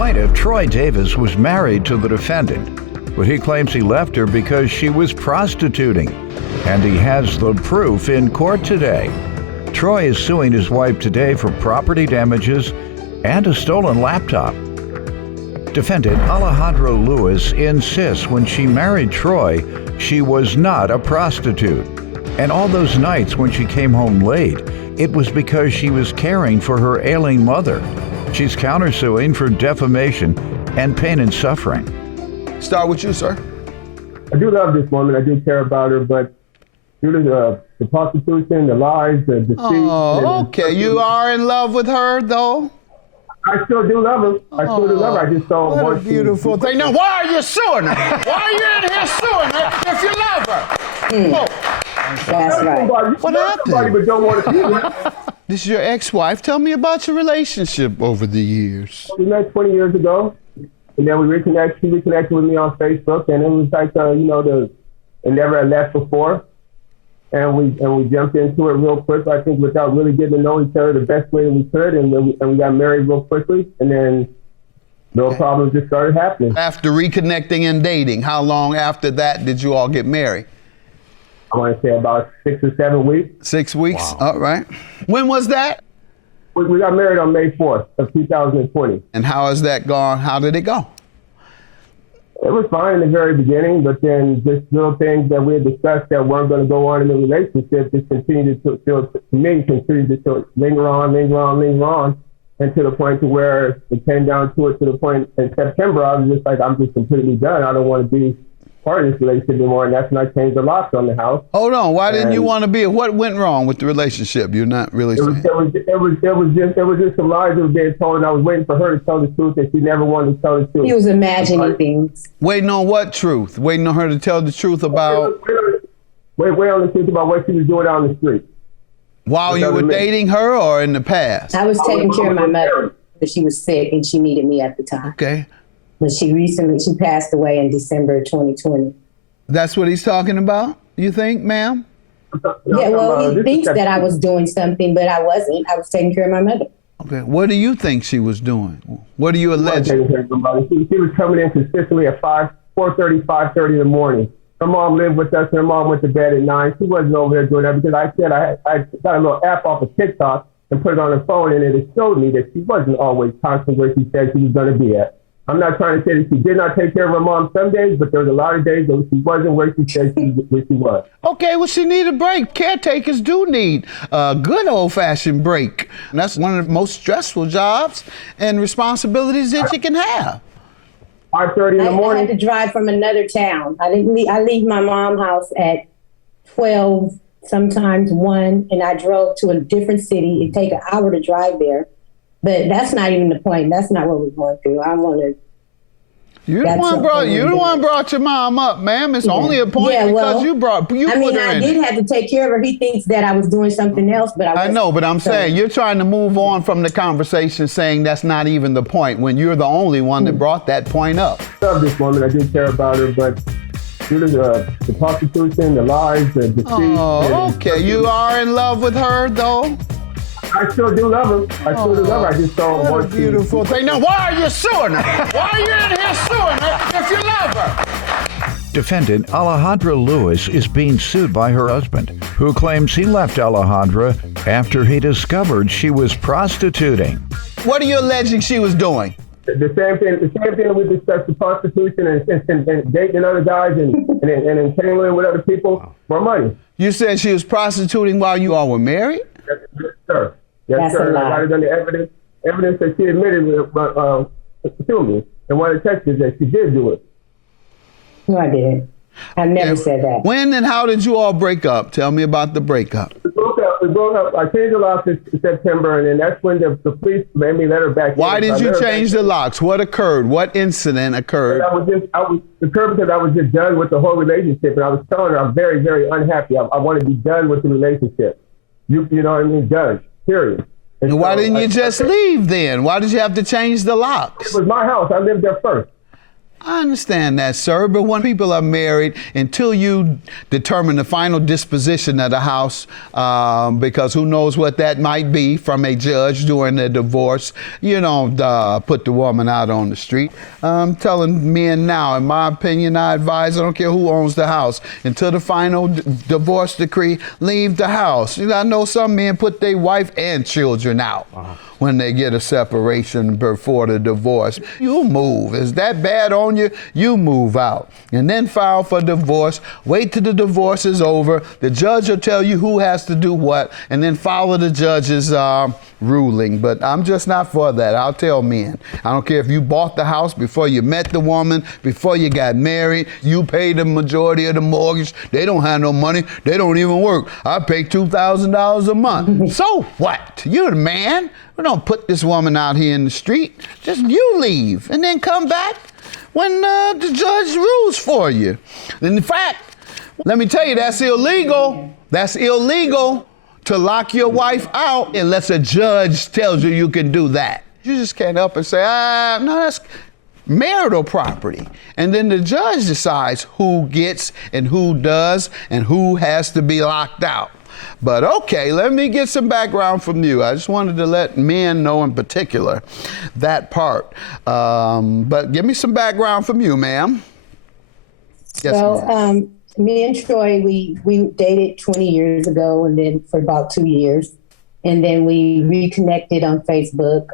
plaintiff, Troy Davis, was married to the defendant, but he claims he left her because she was prostituting, and he has the proof in court today. Troy is suing his wife today for property damages and a stolen laptop. Defendant Alejandra Lewis insists when she married Troy, she was not a prostitute. And all those nights when she came home late, it was because she was caring for her ailing mother. She's countersuing for defamation and pain and suffering. Start with you, sir. I do love this woman. I do care about her, but due to the prostitution, the lies, the deceit. Oh, okay. You are in love with her, though? I still do love her. I still do love her. I just don't What want a beautiful thing. Now, why are you suing her? Why are you in here suing her if you love her? Oh. That's right. What happened? Somebody but don't want to see her. This is your ex-wife. Tell me about your relationship over the years. We met 20 years ago, and then we reconnected. She reconnected with me on Facebook, and it was like, it never had left before. And we jumped into it real quick, I think, without really getting to know each other the best way that we could. And we got married real quickly. And then no problems just started happening. After reconnecting and dating, how long after that did you all get married? I want to say about 6 or 7 weeks. 6 weeks? Wow. All right. When was that? We got married on May 4th of 2020. And how has that gone? How did it go? It was fine in the very beginning, but then just little things that we had discussed that weren't going to go on in the relationship just continued to linger on, and to the point to where it came down to it to the point in September, I was just like, I'm just completely done. I don't want to be part of this relationship anymore, and that's when I changed the locks on the house. Hold on, why didn't you want to be? What went wrong with the relationship? You're not really saying. It was just some lies that were being told, and I was waiting for her to tell the truth, and she never wanted to tell the truth. He was imagining things. Waiting on what truth? Waiting on her to tell the truth about? Wait on the truth about what she was doing out on the street. While you were dating her or in the past? I was taking care of my mother, but she was sick and she needed me at the time. Okay. But she passed away in December 2020. That's what he's talking about, you think, ma'am? Yeah, well, he thinks that I was doing something, but I wasn't. I was taking care of my mother. Okay, what do you think she was doing? What are you alleging? She was coming in consistently at 4:30, 5:30 in the morning. Her mom lived with us, and her mom went to bed at 9. She wasn't over there doing that because I said I got a little app off of TikTok and put it on her phone, and it showed me that she wasn't always constant where she said she was going to be at. I'm not trying to say that she did not take care of her mom some days, but there was a lot of days that she wasn't where she said where she was. Okay, well, she needed a break. Caretakers do need a good old-fashioned break. And that's one of the most stressful jobs and responsibilities that you can have. 5:30 in the morning. I had to drive from another town. I leave my mom's house at 12, sometimes 1, and I drove to a different city. It'd take an hour to drive there. But that's not even the point. That's not what we're going through. I want to. You're the one brought your mom up, ma'am. It's only a point because you put her in. I did have to take care of her. He thinks that I was doing something else, but I wasn't. I know, but I'm saying you're trying to move on from the conversation, saying that's not even the point when you're the only one that brought that point up. I love this woman. I do care about her, but due to the prostitution, the lies, the deceit. Oh, okay. You are in love with her, though? I still do love her. I still do love her. I just don't want to. What a beautiful thing. Now, why are you suing her? Why are you in here suing her if you love her? Defendant Alejandra Lewis is being sued by her husband, who claims he left Alejandra after he discovered she was prostituting. What are you alleging she was doing? The same thing that we discussed, the prostitution and dating other guys and entangling with other people for money. You said she was prostituting while you all were married? Yes, sir. Yes, sir. I got it on the evidence that she admitted to me in one of the texts that she did do it. No, I didn't. I never said that. When and how did you all break up? Tell me about the breakup. We broke up. I changed the locks in September, and then that's when the police made me let her back. Why did you change the locks? What occurred? What incident occurred? It occurred because I was just done with the whole relationship, and I was telling her I'm very, very unhappy. I want to be done with the relationship. You know what I mean? Done. Period. And why didn't you just leave then? Why did you have to change the locks? It was my house. I lived there first. I understand that, sir, but when people are married, until you determine the final disposition of the house, because who knows what that might be from a judge during the divorce, you don't put the woman out on the street. I'm telling men now, in my opinion, I advise, I don't care who owns the house, until the final divorce decree, leave the house. You know, I know some men put their wife and children out. When they get a separation before the divorce. You move. Is that bad on you? You move out. And then file for divorce. Wait till the divorce is over. The judge will tell you who has to do what, and then follow the judge's ruling. But I'm just not for that. I'll tell men. I don't care if you bought the house before you met the woman, before you got married, you pay the majority of the mortgage. They don't have no money. They don't even work. I pay $2,000 a month. So what? You're the man. We don't put this woman out here in the street. Just you leave and then come back when the judge rules for you. In fact, let me tell you, that's illegal. That's illegal to lock your wife out unless a judge tells you can do that. You just can't up and say, no, that's marital property. And then the judge decides who gets and who does and who has to be locked out. But okay, let me get some background from you. I just wanted to let men know in particular that part. But give me some background from you, ma'am. Yes, well, me and Troy, we dated 20 years ago, and then for about 2 years. And then we reconnected on Facebook,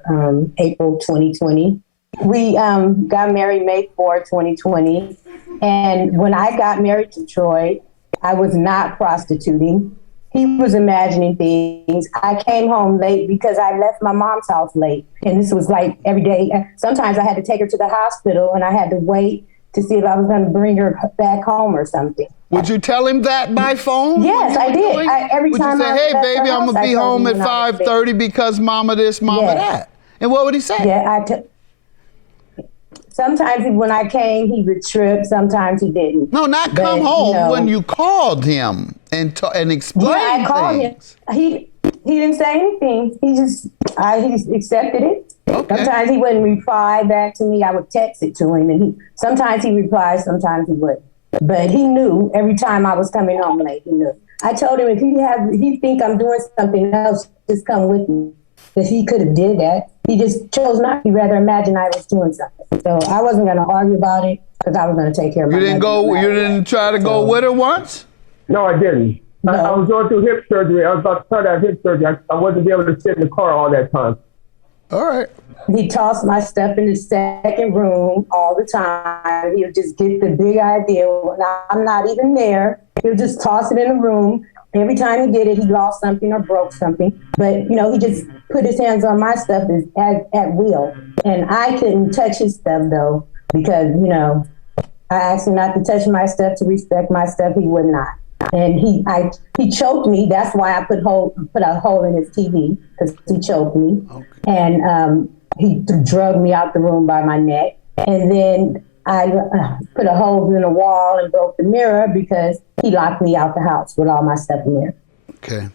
April 2020. We got married May 4, 2020. And when I got married to Troy, I was not prostituting. He was imagining things. I came home late because I left my mom's house late. And this was like every day. Sometimes I had to take her to the hospital and I had to wait to see if I was going to bring her back home or something. Would you tell him that by phone? Yes, I did. Every would time you say, hey, baby, I'm going to be home at 5:30 because mama this, mama that? And what would he say? Yeah, sometimes when I came, he would trip. Sometimes he didn't. No, not come home. When you called him and explained I called things. him. He didn't say anything. He accepted it. Okay. Sometimes he wouldn't reply back to me. I would text it to him, and sometimes he replies, sometimes he wouldn't. But he knew every time I was coming home late. He knew. I told him if he think I'm doing something else, just come with me. Because he could have did that. He just chose not to. He'd rather imagine I was doing something. So I wasn't going to argue about it because I was going to take care of my mother. You didn't try to go with her once? No, I didn't. No. I was going through hip surgery. I was about to start out hip surgery. I wasn't able to sit in the car all that time. All right. He tossed my stuff in the second room all the time. He would just get the big idea. When I'm not even there. He would just toss it in the room. Every time he did it, he lost something or broke something. But, he just put his hands on my stuff at will. And I couldn't touch his stuff, though, because, I asked him not to touch my stuff, to respect my stuff. He would not. And he choked me. That's why I put a hole in his TV, because he choked me. Okay. And he drugged me out the room by my neck. And then I put a hole in the wall and broke the mirror because he locked me out the house with all my stuff in there. Okay.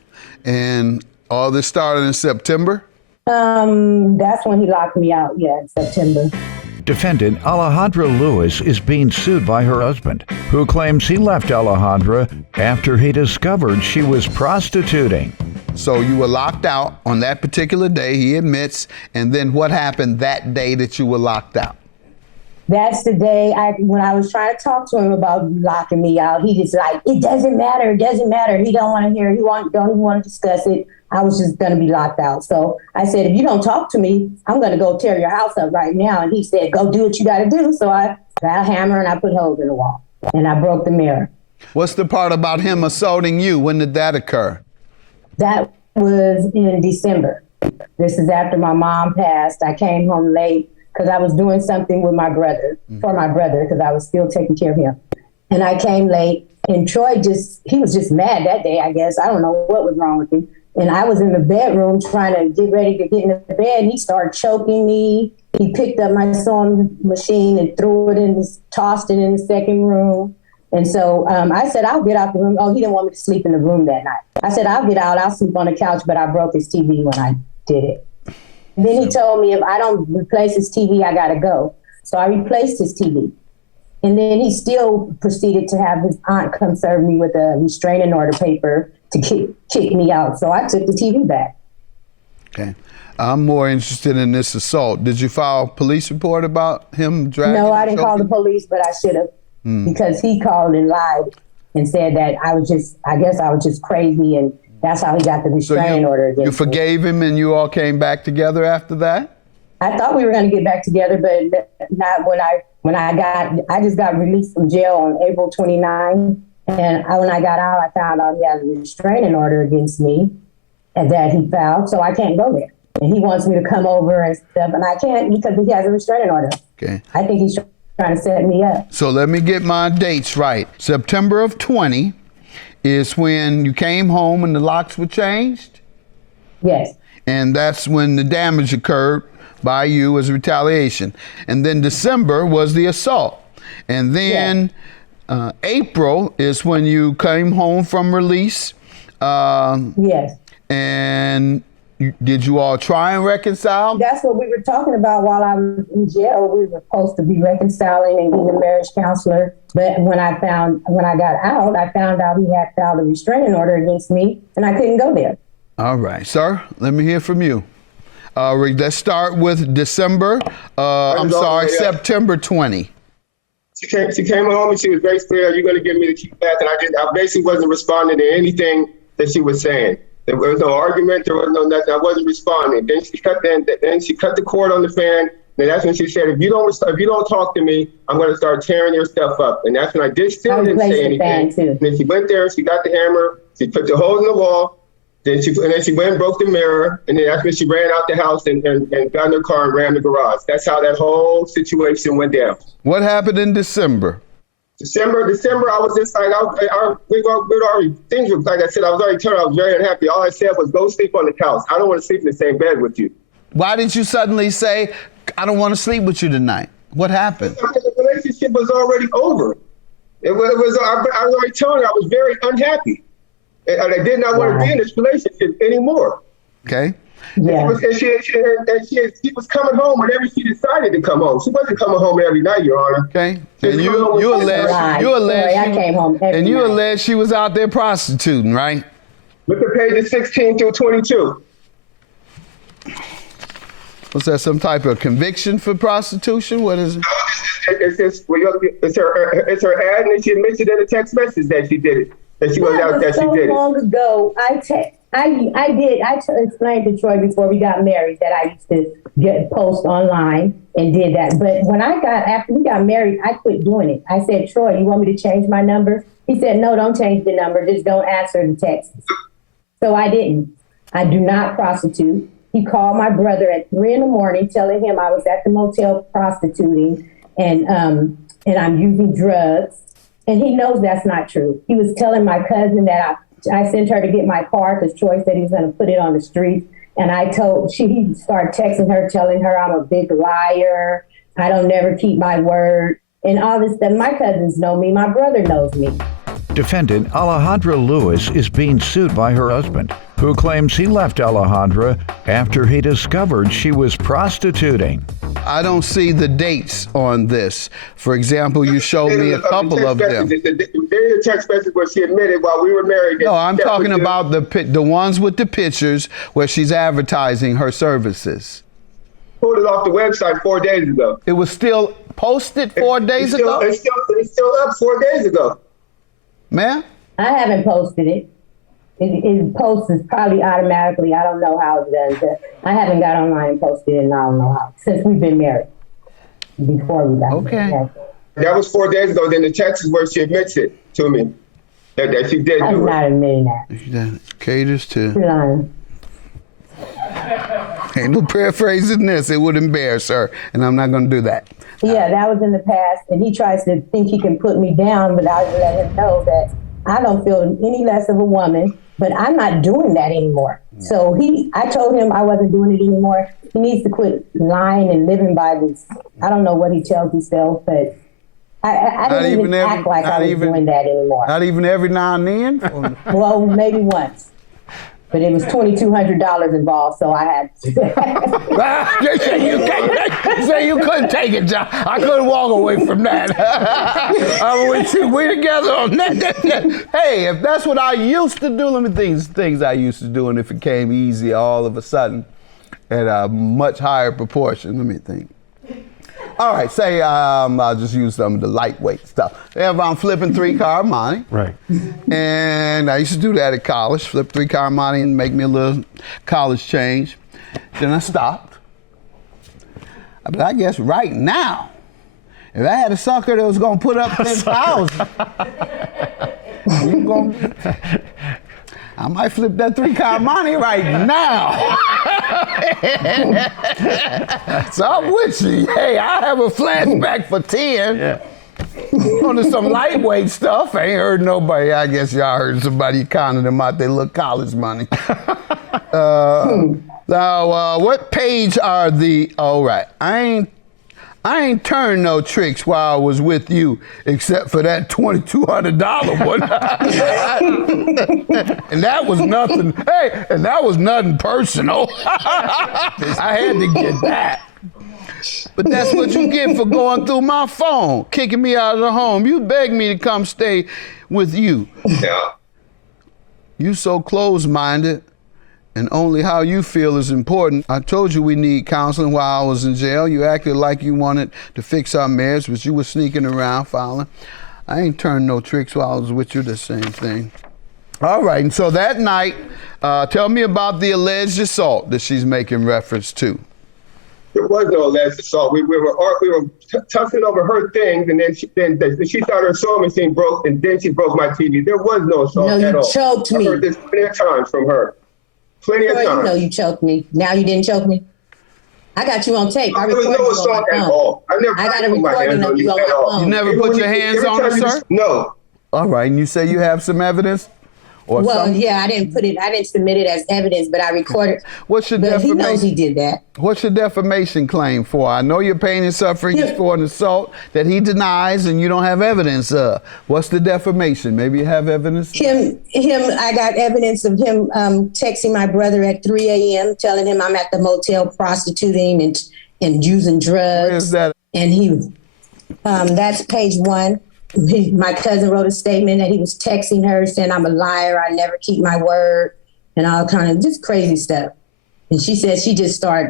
And all this started in September? That's when he locked me out, in September. Defendant Alejandra Lewis is being sued by her husband, who claims he left Alejandra after he discovered she was prostituting. So you were locked out on that particular day, he admits, and then what happened that day that you were locked out? That's the day when I was trying to talk to him about locking me out. He just like, it doesn't matter. He don't want to hear it. Don't even want to discuss it. I was just going to be locked out. So I said, if you don't talk to me, I'm going to go tear your house up right now. And he said, go do what you got to do. So I got a hammer and I put holes in the wall and I broke the mirror. What's the part about him assaulting you? When did that occur? That was in December. This is after my mom passed. I came home late because I was doing something with my brother, for my brother, because I was still taking care of him. And I came late, and Troy he was just mad that day, I guess. I don't know what was wrong with him. And I was in the bedroom trying to get ready to get in the bed, and he started choking me. He picked up my sewing machine and tossed it in the second room. And so I said, I'll get out the room. Oh, he didn't want me to sleep in the room that night. I said, I'll get out. I'll sleep on the couch, but I broke his TV when I did it. And then he told me if I don't replace his TV, I got to go. So I replaced his TV. And then he still proceeded to have his aunt come serve me with a restraining order paper to kick me out. So I took the TV back. Okay. I'm more interested in this assault. Did you file a police report about him dragging? No, I didn't call the police, but I should have, because he called and lied and said that I guess I was just crazy, and that's how he got the restraining order against you forgave him and you all came back together after that? I thought we were going to get back together, but not I just got released from jail on April 29. And when I got out, I found out he had a restraining order against me and that he filed, so I can't go there. And he wants me to come over and stuff, and I can't because he has a restraining order. Okay. I think he's trying to set me up. So let me get my dates right. September of 20 is when you came home and the locks were changed? Yes. And that's when the damage occurred by you as retaliation. And then December was the assault. And then April is when you came home from release. Yes. And did you all try and reconcile? That's what we were talking about while I was in jail. We were supposed to be reconciling and getting a marriage counselor. But when I got out, I found out he had filed a restraining order against me, and I couldn't go there. All right, sir, let me hear from you. Let's start with December. September 20. She came home and she was very clear, you're going to give me the key back. And I basically wasn't responding to anything that she was saying. There was no argument. There was no nothing. I wasn't responding. Then she cut the cord on the fan. And that's when she said, if you don't talk to me, I'm going to start tearing your stuff up. And that's when I still didn't say anything. And then she went there, she got the hammer, she put the hole in the wall. Then she went and broke the mirror. And then that's when she ran out the house and got in her car and ran the garage. That's how that whole situation went down. What happened in December? December, I was just like, things were, like I said, I was already turned, I was very unhappy. All I said was, go sleep on the couch. I don't want to sleep in the same bed with you. Why did you suddenly say, I don't want to sleep with you tonight? What happened? The relationship was already over. I was already telling her I was very unhappy. And I did not want to be in this relationship anymore. Okay. Yeah. And she was coming home whenever she decided to come home. She wasn't coming home every night, Your Honor. Okay. And you allege she was out there prostituting, right? Look at pages 16 through 22. Was that some type of conviction for prostitution? What is it? It's her ad, and she admits it in a text message that she did it. That she was out there. She did it. Long ago, I explained to Troy before we got married that I used to post online and did that. But after we got married, I quit doing it. I said, Troy, you want me to change my number? He said, no, don't change the number. Just don't answer the texts. So I didn't. I do not prostitute. He called my brother at 3 a.m. telling him I was at the motel prostituting and I'm using drugs. And he knows that's not true. He was telling my cousin that I sent her to get my car because Troy said he was going to put it on the street. And he started texting her, telling her I'm a big liar. I don't never keep my word and all this stuff. My cousins know me. My brother knows me. Defendant Alejandra Lewis is being sued by her husband, who claims he left Alejandra after he discovered she was prostituting. I don't see the dates on this. For example, you showed me a couple of them. There's a text message where she admitted while we were married. No, I'm talking about the ones with the pictures where she's advertising her services. Pulled it off the website 4 days ago. It was still posted 4 days ago? It's still up 4 days ago. Ma'am? I haven't posted it. It posts probably automatically. I don't know how it's done. I haven't got online and posted it, and I don't know how. Since we've been married. Before we got married. That was 4 days ago. Then the text is where she admits it to me. That she did I'm do not admitting that. That caters to. You're lying. Ain't no paraphrasing this. It would embarrass her, and I'm not going to do that. Yeah, that was in the past, and he tries to think he can put me down, but I let him know that I don't feel any less of a woman, but I'm not doing that anymore. So I told him I wasn't doing it anymore. He needs to quit lying and living by this. I don't know what he tells himself, but I didn't even act like I was doing that anymore. Not even every now and then? Well, maybe once. but it was $2,200 involved, so I had to. You say you couldn't take it, John. I couldn't walk away from that. I'm with you. We together on that. Hey, if that's what I used to do, let me think. Things I used to do, and if it came easy all of a sudden at a much higher proportion. Let me think. All right, say I'll just use some of the lightweight stuff. If I'm flipping 3-car money, Right. and I used to do that at college, flip 3-car money and make me a little college change. Then I stopped. But I guess right now, if I had a sucker that was gonna put up 10,000, I might flip that 3-car money right now. So I'm with you. Hey, I have a flashback for 10. Yeah. On to some lightweight stuff. I ain't heard nobody. I guess y'all heard somebody counting them out their little college money. Now, what page are the? All right, I ain't turned no tricks while I was with you, except for that $2,200 one. And that was nothing. Hey, and that was nothing personal. I had to get that. But that's what you get for going through my phone, kicking me out of the home. You begged me to come stay with you. Yeah. You so closed-minded, and only how you feel is important. I told you we need counseling while I was in jail. You acted like you wanted to fix our marriage, but you were sneaking around filing. I ain't turned no tricks while I was with you, the same thing. All right, and so that night, tell me about the alleged assault that she's making reference to. There was no alleged assault. We were tussling over her things, and then she thought her sewing machine broke, and then she broke my TV. There was no assault at all. No, you choked me. I heard this plenty of times from her. Plenty of times. You know you choked me. Now you didn't choke me. I got you on tape. There was no assault at all. I got a recording of you on my phone. You never put your hands on her, sir? No. All right, and you say you have some evidence? Or well, something? yeah, I didn't submit it as evidence, but I recorded. What's your but defamation? He knows he did that. What's your defamation claim for? I know your pain and suffering is for an assault that he denies and you don't have evidence of. What's the defamation? Maybe you have evidence? I got evidence of him texting my brother at 3 a.m., telling him I'm at the motel prostituting and using drugs. Where's that? And that's page 1. My cousin wrote a statement that he was texting her saying I'm a liar, I never keep my word, and all kind of just crazy stuff. And she said she just stopped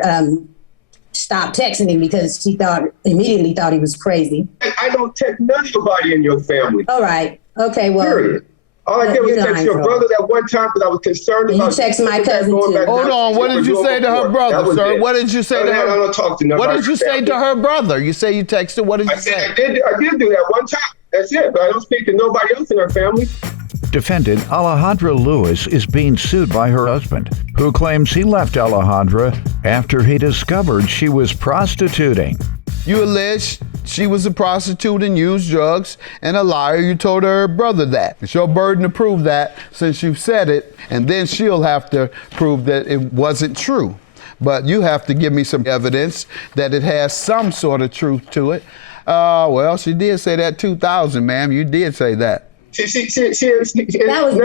texting him because she immediately thought he was crazy. I don't text nobody in your family. All right. Okay, well. Period. All I did was text your brother that one time because I was concerned about. You text my cousin too. Hold on. What did you say to her brother, sir? What did you say to her? I don't talk to nobody. What did you say to her brother? You say you texted. What did you say? I did do that one time. That's it. But I don't speak to nobody else in her family. Defendant Alejandra Lewis is being sued by her husband, who claims he left Alejandra after he discovered she was prostituting. You allege she was a prostitute and used drugs and a liar. You told her brother that. It's your burden to prove that since you said it, and then she'll have to prove that it wasn't true. But you have to give me some evidence that it has some sort of truth to it. Well, she did say that 2,000, ma'am. You did say that. There was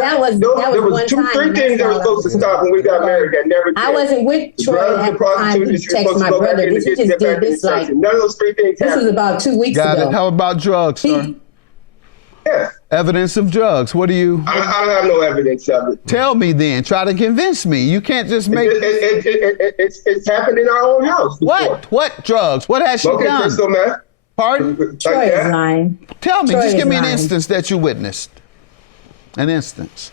one time. 3 things that were supposed to stop when we got married that never did. I wasn't with Troy at the time he texted my brother. He just did this like. None of those 3 things happened. This was about 2 weeks Got ago. it. How about drugs, sir? Yes. Evidence of drugs. What do you? I don't have no evidence of it. Tell me then. Try to convince me. You can't just make. It's happened in our own house before. What? What drugs? What has she Smoking done? crystal meth. Pardon? Troy is lying. Tell me. Troy Just give me an lying. instance that you witnessed. An instance.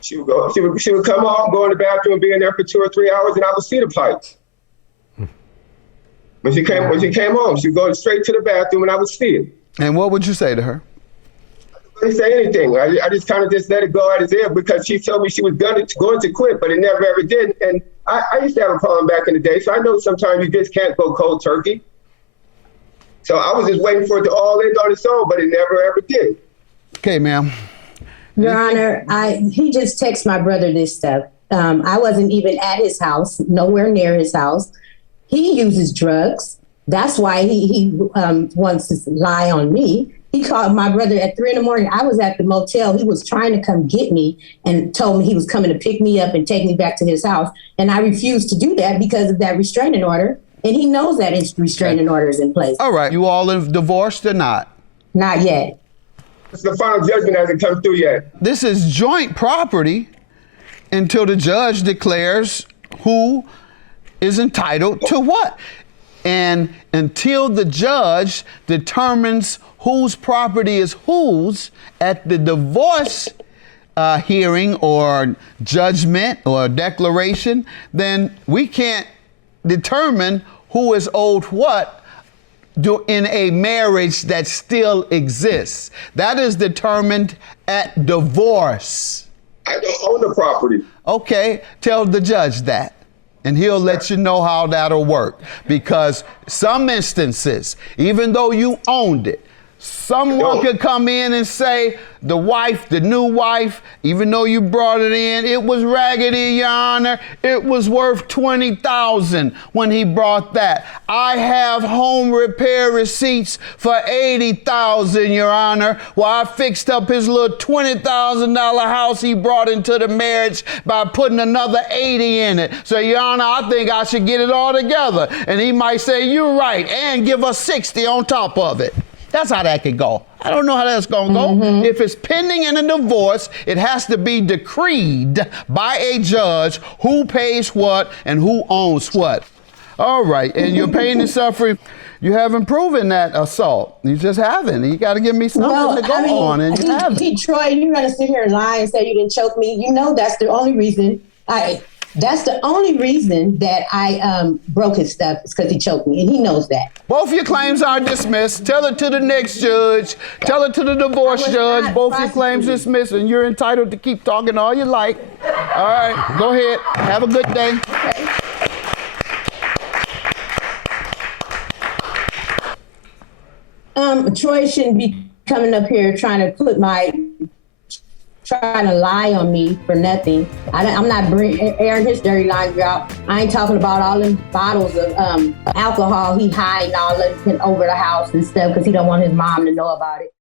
She would come home, go in the bathroom, and be in there for 2 or 3 hours, and I would see the pipes. When she came home, she'd go straight to the bathroom, and I would see it. And what would you say to her? I didn't say anything. I just kind of just let it go at his ear because she told me she was going to quit, but it never ever did. And I used to have a problem back in the day, so I know sometimes you just can't go cold turkey. So I was just waiting for it to all end on its own, but it never ever did. Okay, ma'am. Your Honor, he just texted my brother this stuff. I wasn't even at his house, nowhere near his house. He uses drugs. That's why he wants to lie on me. He called my brother at 3 a.m. I was at the motel. He was trying to come get me and told me he was coming to pick me up and take me back to his house. And I refused to do that because of that restraining order. And he knows that his restraining order is in place. All right. You all have divorced or not? Not yet. The final judgment hasn't come through yet. This is joint property until the judge declares who is entitled to what. And until the judge determines whose property is whose at the divorce hearing or judgment or declaration, then we can't determine who is owed what in a marriage that still exists. That is determined at divorce. I don't own the property. Okay, tell the judge that. And he'll let you know how that'll work. Because some instances, even though you owned it, someone could come in and say, the wife, the new wife, even though you brought it in, it was raggedy, Your Honor. It was worth $20,000 when he brought that. I have home repair receipts for $80,000, Your Honor, while I fixed up his little $20,000 house he brought into the marriage by putting another 80 in it. So, Your Honor, I think I should get it all together. And he might say, you're right, and give us 60 on top of it. That's how that could go. I don't know how that's going to go. If it's pending in a divorce, it has to be decreed by a judge who pays what and who owns what. All right. And your pain and suffering, you haven't proven that assault. You just haven't. You got to give me something to go on. And you haven't. Troy, you're going to sit here and lie and say you didn't choke me. You know that's the only reason That's the only reason that I broke his stuff is because he choked me, and he knows that. Both your claims are dismissed. Tell it to the next judge. Tell it to the divorce judge. Both your claims dismissed, and you're entitled to keep talking all you like. All right, go ahead. Have a good day. Okay. Troy shouldn't be coming up here trying to lie on me for nothing. I'm not airing his dirty laundry out. I ain't talking about all them bottles of alcohol he hiding all over the house and stuff because he don't want his mom to know about it.